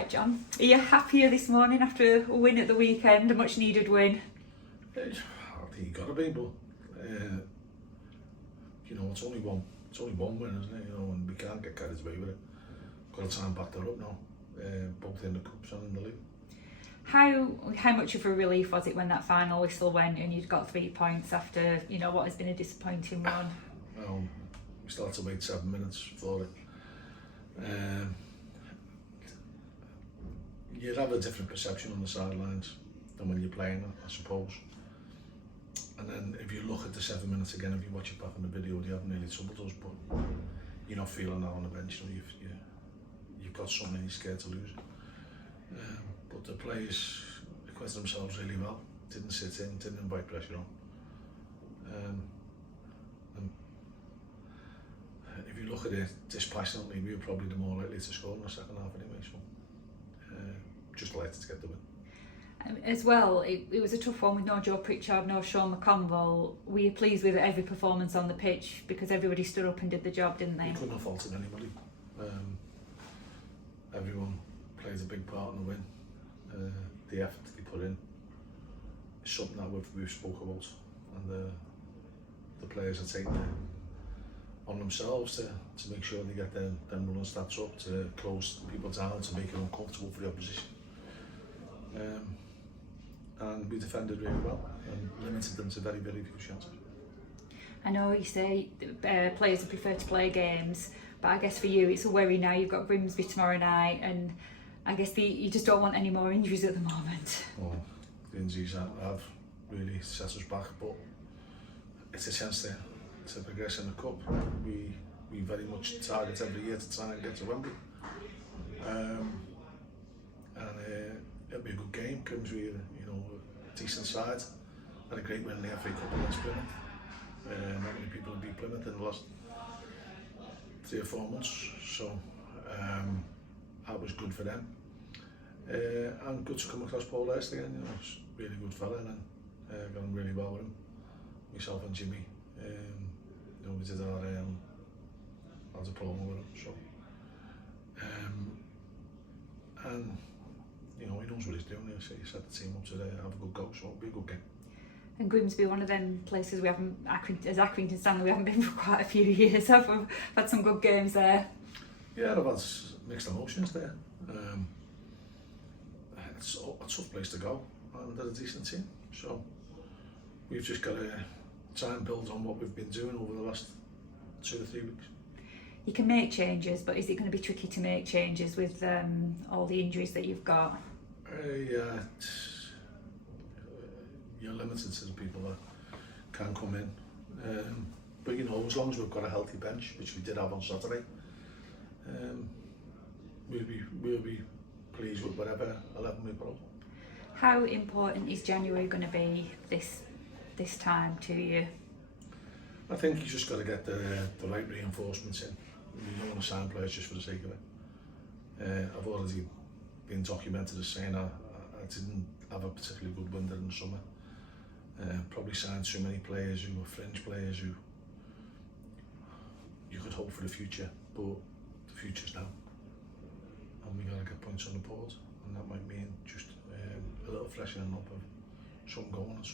Right, John, are you happier this morning after a win at the weekend, a much needed win? I think you got to be, but it's only one win, isn't it? And we can't get carried away with it. Got to try and back that up now, both in the cups and in the league. How much of a relief was it when that final whistle went and you'd got 3 points after what has been a disappointing run? Well, we still had to wait 7 minutes for it. You'd have a different perception on the sidelines than when you're playing, I suppose. And then if you look at the 7 minutes again, if you watch it back on the video, they haven't really troubled us, but you're not feeling that on the bench. You've got something you're scared to lose. But the players acquitted themselves really well. Didn't sit in, didn't invite pressure on. And if you look at it dispassionately, we were probably the more likely to score in the second half anyway. So just delighted to get the win. As well, it was a tough one with no Joe Pritchard, no Sean McConville. Were you pleased with every performance on the pitch because everybody stood up and did the job, didn't they? You couldn't have faulted anybody. Everyone plays a big part in the win. The effort they put in is something that we've spoke about, and the players are taking it on themselves to make sure they get them running stats up, to close people down, to make it uncomfortable for the opposition. And we defended really well and limited them to very, very few chances. I know you say players prefer to play games, but I guess for you it's a worry now. You've got Grimsby tomorrow night, and I guess you just don't want any more injuries at the moment. Well, the injuries have really set us back, but it's a chance to progress in the cup. We very much target every year to try and get to Wembley. It'll be a good game. Grimsby, a decent side. Had a great win in the FA Cup against Plymouth. Not many people have beat Plymouth in the last 3 or 4 months, so that was good for them. And good to come across Paul Hurst again. He's a really good fella, and got on really well with him. Myself and Jimmy, we did our diploma with him. So, and he knows what he's doing. He set the team up to have a good go, so it'll be a good game. And Grimsby, one of them places we haven't, as Accrington Stanley, we haven't been for quite a few years. We've had some good games there. Yeah, I've had mixed emotions there. It's a tough place to go, and they're a decent team. So we've just got to try and build on what we've been doing over the last 2 or 3 weeks. You can make changes, but is it going to be tricky to make changes with all the injuries that you've got? Yeah, you're limited to the people that can come in. But as long as we've got a healthy bench, which we did have on Saturday, we'll be pleased with whatever 11 we brought. How important is January going to be this time to you? I think you just got to get the right reinforcements in. You don't want to sign players just for the sake of it. I've already been documented as saying I didn't have a particularly good winter in the summer. Probably signed too many players who were fringe players who you could hope for the future, but the future's now. And we got to get points on the board, and that might mean just a little freshening up of something going on.